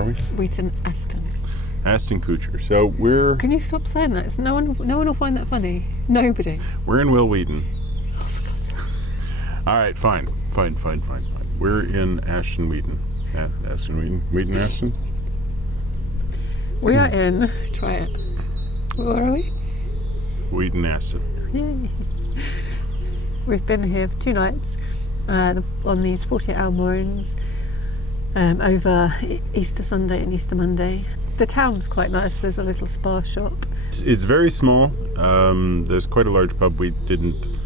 are we? Wheaton, Aston. Aston Coucher. So we're... Can you stop saying that? No one will find that funny. Nobody. We're in Will Wheaton. All right, fine. We're in Aston Wheaton. Aston Wheaton. Wheaton, Aston? We are in... Try it. Where are we? Wheaton, Aston. Yay. We've been here for 2 nights on these 48-hour moorings over Easter Sunday and Easter Monday. The town's quite nice. There's a little spa shop. It's very small. There's quite a large pub. We didn't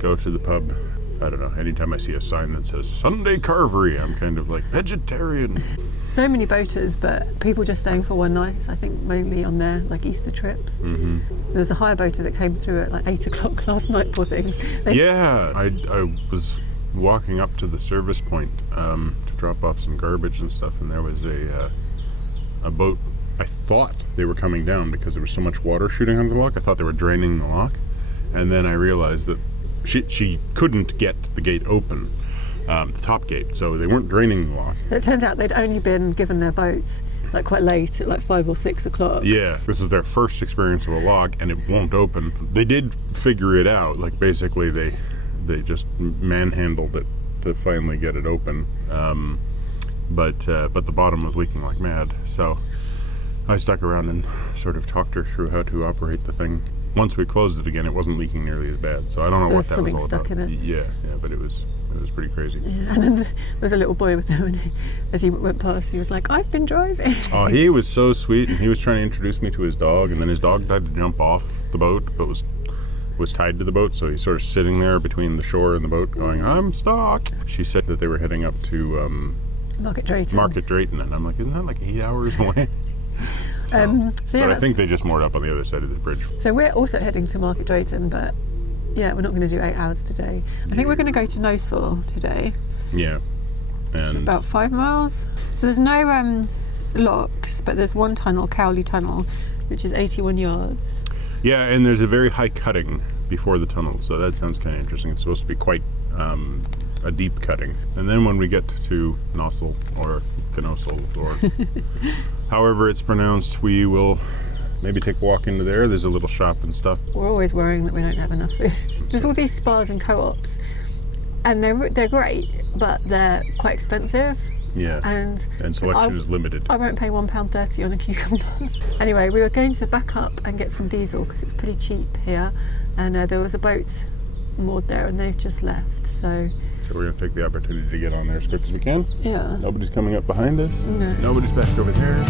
go to the pub. I don't know. Anytime I see a sign that says Sunday Carvery, I'm kind of like vegetarian. So many boaters, but people just staying for one night. I think mainly on their like Easter trips. Mm-hmm. There's a hire boater that came through at like 8 o'clock last night. Poor thing. Yeah, I was walking up to the service point to drop off some garbage and stuff, and there was a boat. I thought they were coming down because there was so much water shooting out of the lock. I thought they were draining the lock, and then I realized that she couldn't get the gate open, the top gate, so they weren't draining the lock. It turned out they'd only been given their boats like quite late, at like 5 or 6 o'clock. Yeah, this is their first experience of a lock, and it won't open. They did figure it out. Like basically, they just manhandled it to finally get it open. But the bottom was leaking like mad, so I stuck around and sort of talked her through how to operate the thing. Once we closed it again, it wasn't leaking nearly as bad. So I don't know what that was all about. There's something stuck in it. Yeah, but it was pretty crazy. Yeah, and then there's a little boy with him, and as he went past, he was like, "I've been driving." Oh, he was so sweet, and he was trying to introduce me to his dog, and then his dog tried to jump off the boat, but was tied to the boat, so he's sort of sitting there between the shore and the boat going, "I'm stuck." She said that they were heading up to Market Drayton, and I'm like, isn't that like 8 hours away? But I think they just moored up on the other side of the bridge. So we're also heading to Market Drayton, but yeah, we're not going to do 8 hours today. I think we're going to go to Gnosall today. Yeah. And about 5 miles. So there's no locks, but there's one tunnel, Cowley Tunnel, which is 81 yards. Yeah, and there's a very high cutting before the tunnel, so that sounds kind of interesting. It's supposed to be quite a deep cutting. And then when we get to Gnosall or Gnosall or however it's pronounced, we will maybe take a walk into there. There's a little shop and stuff. We're always worrying that we don't have enough food. There's all these spas and co-ops, and they're great, but they're quite expensive. Yeah, and selection is limited. I won't pay £1.30 on a cucumber. Anyway, we were going to back up and get some diesel because it's pretty cheap here, and there was a boat moored there, and they've just left. So we're going to take the opportunity to get on there as quick as we can. Yeah. Nobody's coming up behind us. No. Nobody's back over there.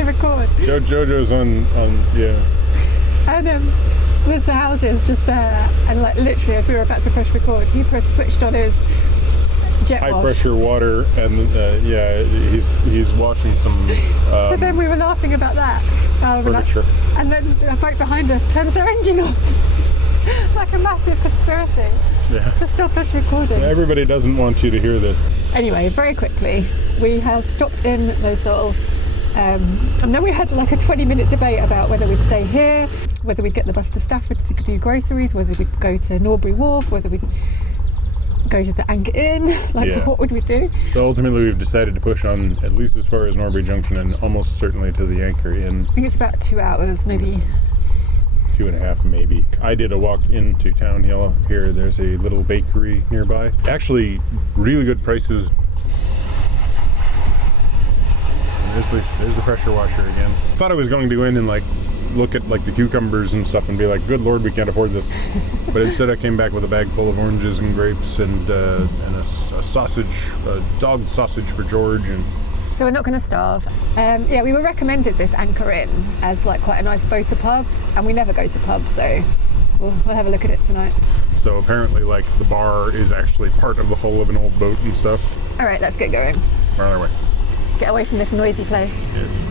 to record. Jojo's on yeah. And there's the houses just there, and like literally as we were about to press record, he switched on his jet High wash. pressure water, and yeah, he's washing some. So then we were laughing about that. Furniture. And then the boat behind us turns their engine off. Like a massive conspiracy to stop us recording. Everybody doesn't want you to hear this. Anyway, very quickly, we have stopped in Gnosall, and then we had like a 20-minute debate about whether we'd stay here, whether we'd get the bus to Stafford to do groceries, whether we'd go to Norbury Wharf, whether we'd go to the Anchor Inn, what would we do? So ultimately we've decided to push on at least as far as Norbury Junction and almost certainly to the Anchor Inn. I think it's about 2 hours, maybe. 2.5 maybe. I did a walk into town here. There's a little bakery nearby. Actually, really good prices. There's the pressure washer again. Thought I was going to go in and look at the cucumbers and stuff and be like, good lord, we can't afford this. But instead I came back with a bag full of oranges and grapes and a sausage, a dog sausage for George. And so we're not going to starve. Yeah, we were recommended this Anchor Inn as quite a nice boater pub, and we never go to pubs, so we'll have a look at it tonight. So apparently the bar is actually part of the hull of an old boat and stuff. All right, let's get going. We're on our way. Get away from this noisy place. Yes.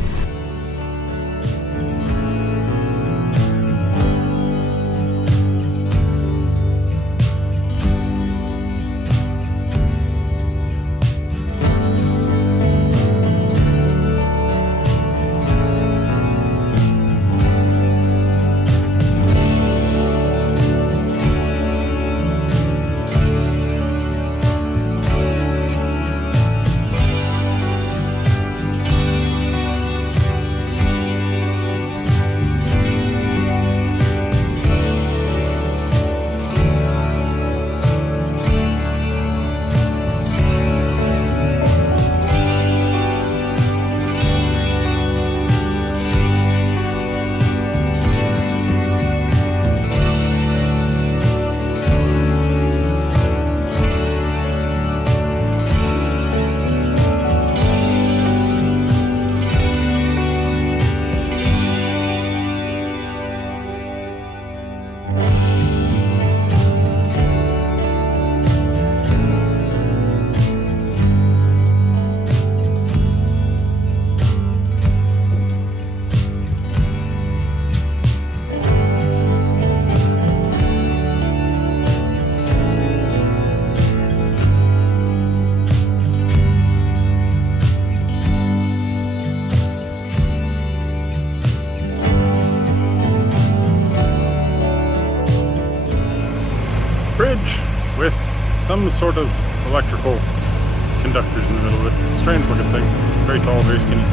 Bridge with some sort of electrical conductors in the middle of it. Strange looking thing. Very tall, very skinny.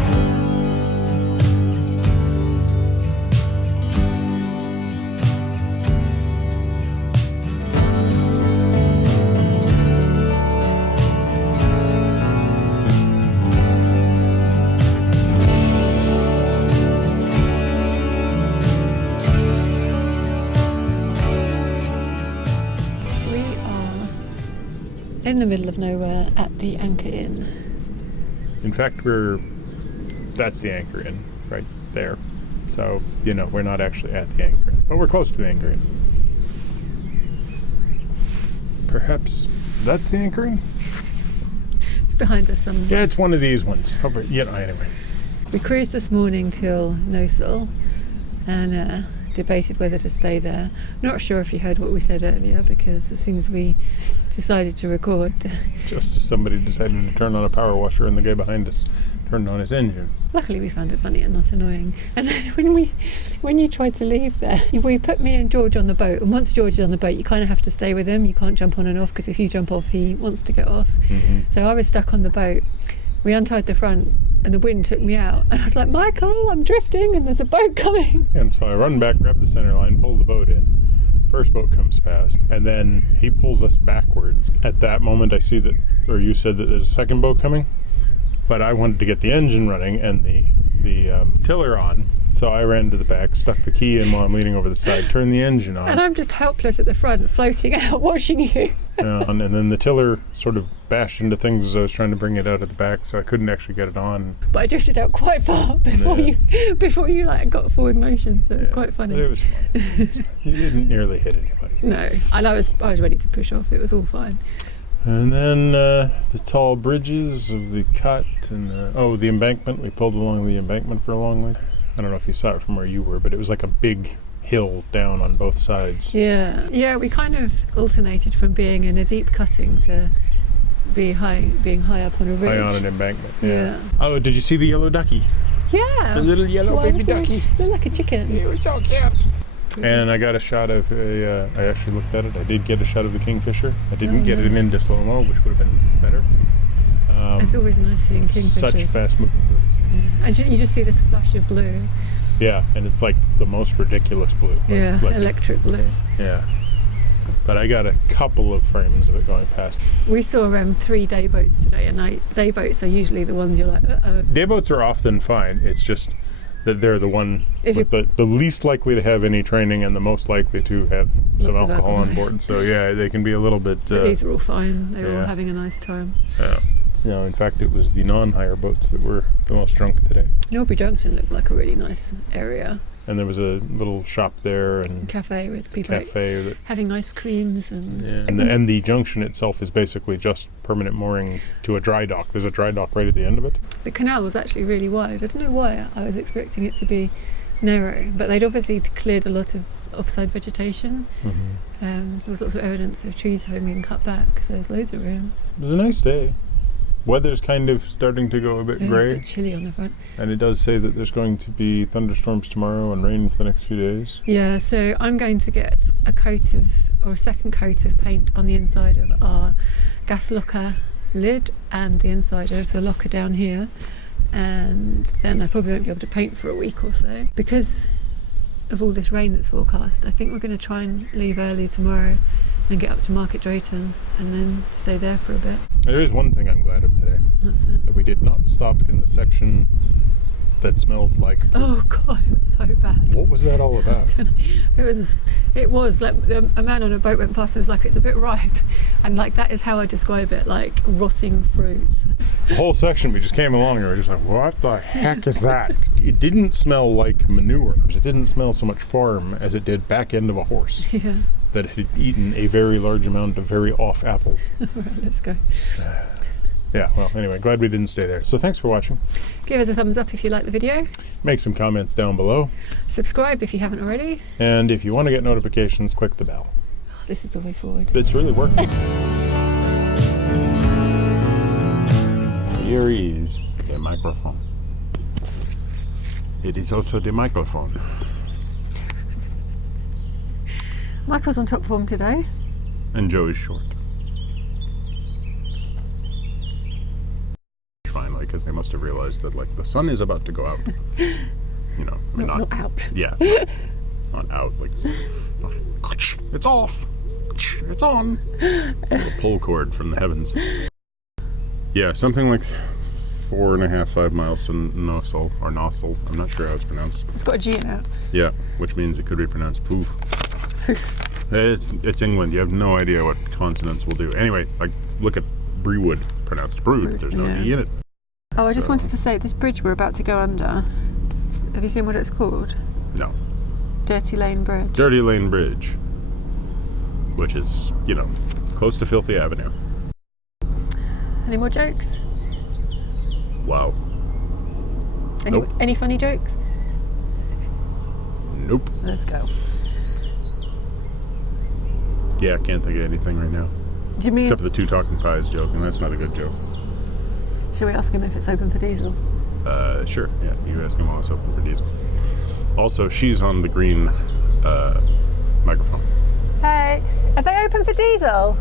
In the middle of nowhere at the Anchor Inn. In fact, that's the Anchor Inn right there. So, we're not actually at the Anchor Inn, but we're close to the Anchor Inn. Perhaps that's the Anchor Inn? It's behind us somewhere. Yeah, it's one of these ones. Anyway. We cruised this morning till Gnosall and debated whether to stay there. Not sure if you heard what we said earlier, because as soon as we decided to record, just as somebody decided to turn on a power washer and the guy behind us turned on his engine. Luckily we found it funny and not annoying. And then when you tried to leave there, we put me and George on the boat, and once George is on the boat you kind of have to stay with him. You can't jump on and off, because if you jump off he wants to get off. Mm-hmm. So I was stuck on the boat. We untied the front and the wind took me out, and I was like, Michael, I'm drifting and there's a boat coming. And so I run back, grab the center line, pull the boat in. First boat comes past, and then he pulls us backwards. At that moment I see that, or you said that there's a second boat coming, but I wanted to get the engine running and the tiller on, so I ran to the back, stuck the key in while I'm leaning over the side, turned the engine on. And I'm just helpless at the front, floating out, watching you. And then the tiller sort of bashed into things as I was trying to bring it out at the back, so I couldn't actually get it on. But I drifted out quite far before you like got forward motion, so it was quite funny. It was fun. You didn't nearly hit anybody. No, and I was ready to push off. It was all fine. And then the tall bridges of the cut and the embankment. We pulled along the embankment for a long way. I don't know if you saw it from where you were, but it was like a big hill down on both sides. Yeah, we kind of alternated from being in a deep cutting to being high up on a ridge. High on an embankment. Yeah. Yeah. Oh, did you see the yellow ducky? Yeah. The little yellow baby ducky. Look like a chicken. It was so cute. And I got a shot of I actually looked at it. I did get a shot of the kingfisher. I didn't get it into slow-mo, which would have been better. It's always nice seeing kingfishers. Such fast-moving birds. Yeah. And you just see this flash of blue. Yeah, and it's like the most ridiculous blue. Yeah, like, electric blue. Yeah. But I got a couple of frames of it going past. We saw 3 day boats today at night. Day boats are usually the ones you're like, uh-oh. Day boats are often fine. It's just that they're the one with the least likely to have any training and the most likely to have some alcohol on board. So yeah, they can be a little bit... But these are all fine. They were all having a nice time. Yeah. In fact, it was the non-hire boats that were the most drunk today. Norbury Junction looked like a really nice area. And there was a little shop there and cafe with people having ice creams and the junction itself is basically just permanent mooring to a dry dock. There's a dry dock right at the end of it. The canal was actually really wide. I don't know why I was expecting it to be narrow, but they'd obviously cleared a lot of offside vegetation. There was lots of evidence of trees having been cut back, so there's loads of room. It was a nice day. Weather's kind of starting to go a bit grey. It's a bit chilly on the front. And it does say that there's going to be thunderstorms tomorrow and rain for the next few days. Yeah, so I'm going to get a second coat of paint on the inside of our gas locker lid and the inside of the locker down here. And then I probably won't be able to paint for a week or so. Because of all this rain that's forecast, I think we're going to try and leave early tomorrow and get up to Market Drayton and then stay there for a bit. There is one thing I'm glad of today. That's it. That we did not stop in the section that smelled like poop. Oh god, it was so bad. What was that all about? I don't know. It was like a man on a boat went past and was like, it's a bit ripe, and like that is how I describe it, like rotting fruit. The whole section we just came along and we were just like, what the heck is that? It didn't smell like manure. It didn't smell so much farm as it did back end of a horse. Yeah. That had eaten a very large amount of very off apples. Right, let's go. Yeah, well, anyway, glad we didn't stay there. So thanks for watching. Give us a thumbs up if you like the video. Make some comments down below. Subscribe if you haven't already. And if you want to get notifications, click the bell. Oh, this is the way forward. It's really working. Here is the microphone. It is also the microphone. Michael's on top form today. And Joe is short. Finally, because they must have realized that like the sun is about to go out. You know, I mean, not out. Yeah, not out. Like it's off. It's on. The pull cord from the heavens. Yeah, something like 4.5-5 miles to Gnosall or Gnosall. I'm not sure how it's pronounced. It's got a G in it. Yeah, which means it could be pronounced poof. It's England. You have no idea what consonants will do. Anyway, like look at Brewood, pronounced brood. There's no E in it. Oh, I just wanted to say, this bridge we're about to go under, have you seen what it's called? No. Dirty Lane Bridge. Dirty Lane Bridge, which is, you know, close to Filthy Avenue. Any more jokes? Wow. Nope. Any funny jokes? Nope. Let's go. Yeah, I can't think of anything right now. Do you mean? Except for the 2 talking pies joke, and that's not a good joke. Shall we ask him if it's open for diesel? Sure. Yeah, you ask him while it's open for diesel. Also, she's on the green microphone. Hey, are they open for diesel?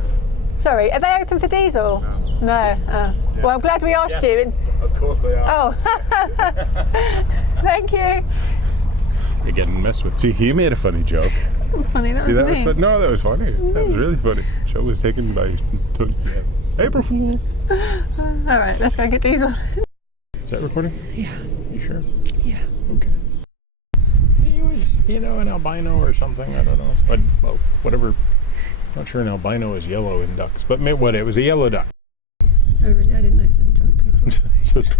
Sorry, are they open for diesel? No. Yeah. Well, I'm glad we asked you. Of course they are. Oh. Thank you. You're getting messed with. See, he made a funny joke. Funny, that was me. No, that was funny. That was really funny. Joe was taken by April Fool. All right, let's go get diesel. Is that recording? Yeah. You sure? Yeah. Okay. He was, you know, an albino or something. I don't know. But, well, whatever Not sure an albino is yellow in ducks, but what? It was a yellow duck. Oh really? I didn't notice any drunk people. Just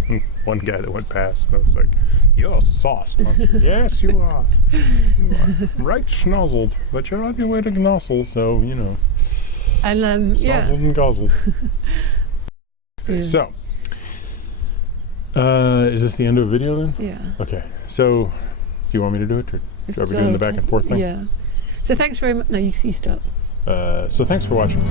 one guy that went past, and I was like, "You're sauced, aren't you?" "Yes, you are. You are right schnozzled, but you're on your way to Gnosall, so you know." And yeah. Snozzled and gozzled. Okay, Yeah. so is this the end of the video then? Yeah. Okay, so do you want me to do it, or should I be doing the back and forth thing? Yeah. So thanks very much. No, you start. So thanks for watching.